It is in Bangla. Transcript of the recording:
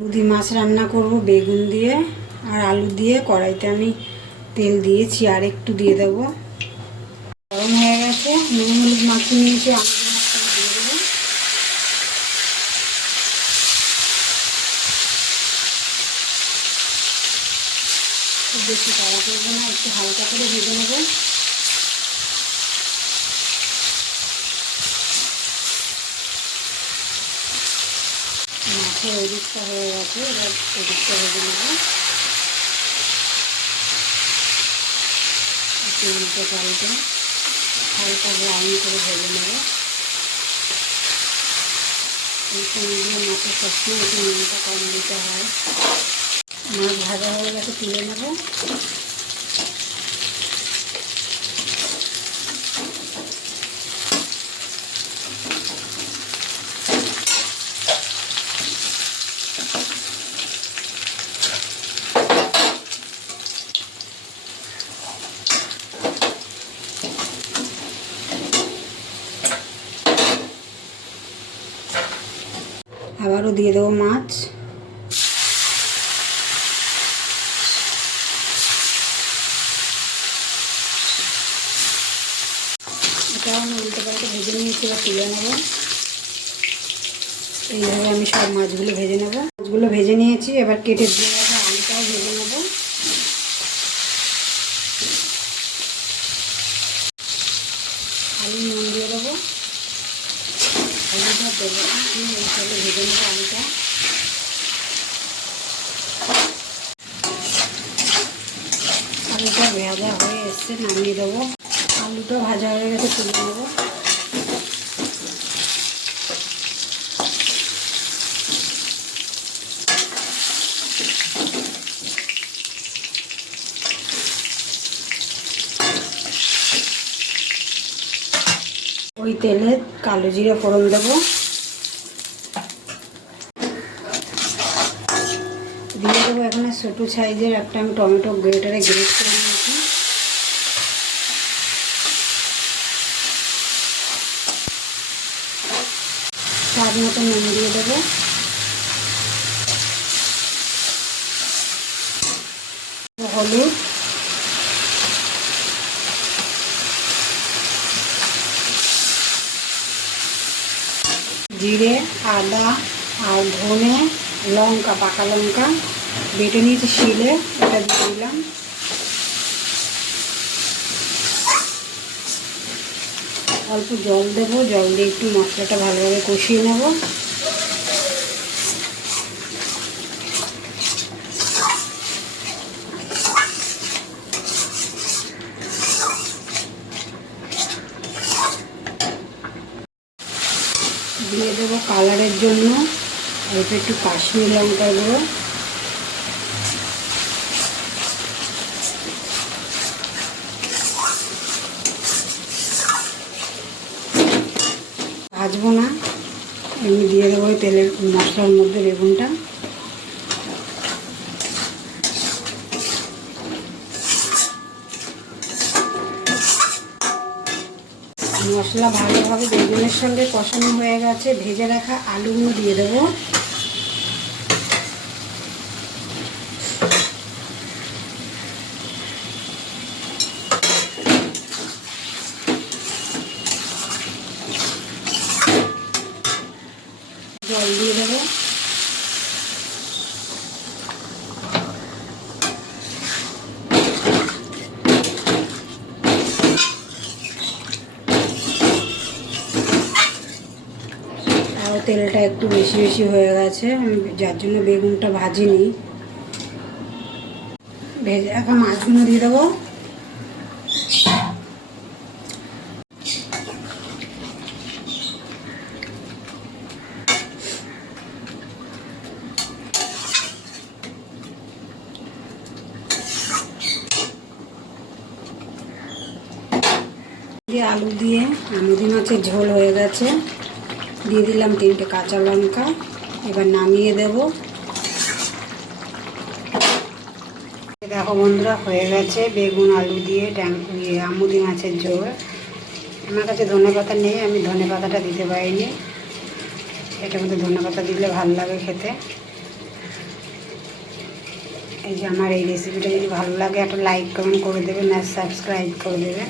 মুদি মাছ রান্না করব বেগুন দিয়ে আর আলু দিয়ে। কড়াইতে আমি তেল দিয়েছি, আর একটু দিয়ে দেব। গরম হয়ে গেছে, নুন হলুদ মাখিয়ে নিয়েছি, আমি দিয়ে দেবো। খুব বেশি কড়া করবো না, একটু হালকা করে ভেজে নেবো। মাছের ওদিকটা হয়ে গেছে, এবার ওদিকটা ভেজে নেবো। উল্টে পাল্টে হালকা ব্রাউন করে ভেজে নেবো। এই সময় মাছের সবসময় একটু নুনটা কম দিতে হয়। মাছ ভাজা হয়ে গেছে, তুলে নেবো। আবারও দিয়ে দেবো মাছ। এটাও আমি উল্টে পাল্টে ভেজে নিয়েছি, এবার তুলে নেবো। এইভাবে আমি সব মাছগুলো ভেজে নেব। মাছগুলো ভেজে নিয়েছি, এবার কেটে দিয়ে রাখা আলুটাও ভেজে নেব। আলু নুন দিয়ে দেবো। আলুটা দেবো না, আমি এই তেলে ভেজে নেবো আলুটা। আলুটা ভাজা হয়ে এসছে, নামিয়ে দেবো। আলুটা ভাজা হয়ে গেছে, তুলে নেবো। ওই তেলে কালো জিরে ফোড়ন দেবো। দিয়ে দেবো এখানে ছোটো সাইজের একটা আমি টমেটো গ্রেটারে গ্রেট করে নিয়েছি। স্বাদ মতো নুন দিয়ে দেবো। হলুদ, জিরে, আদা আর ধনে, লঙ্কা, পাকা লঙ্কা বেটে নিয়েছি শিলে, এটা দিয়ে দিলাম। অল্প জল দেবো, জল দিয়ে একটু মশলাটা ভালোভাবে কষিয়ে নেব। দিয়ে দেবো কালারের জন্য অল্প একটু কাশ্মীর লঙ্কা গুঁড়ো। ভাজবো না, এমনি দিয়ে দেবো তেলের মশলার মধ্যে বেগুনটা। মশলা ভালোভাবে বেগুনের সঙ্গে কষানো হয়ে গেছে, ভেজে রাখা আলুগুলো দিয়ে দেবো। জল দিয়ে দেবো। তেলটা একটু বেশি বেশি হয়ে গেছে, আমি যার জন্য বেগুনটা ভাজিনি। ভেজে রাখা মাছগুলো দিয়ে দেবো। আলু দিয়ে মুদি মাছের ঝোল হয়ে গেছে। দিয়ে দিলাম 3টে কাঁচা লঙ্কা। এবার নামিয়ে দেব। দেখো বন্ধুরা, হয়ে গেছে বেগুন আলু দিয়ে মুদি মাছের ঝোল। আমার কাছে ধনেপাতা নেই, আমি ধনেপাতাটা দিতে পারিনি। এটার মধ্যে ধনেপাতা দিলে ভালো লাগে খেতে। এই যে আমার এই রেসিপিটা যদি ভালো লাগে একটা লাইক কমেন্ট করে দেবেন আর সাবস্ক্রাইব করে দেবেন।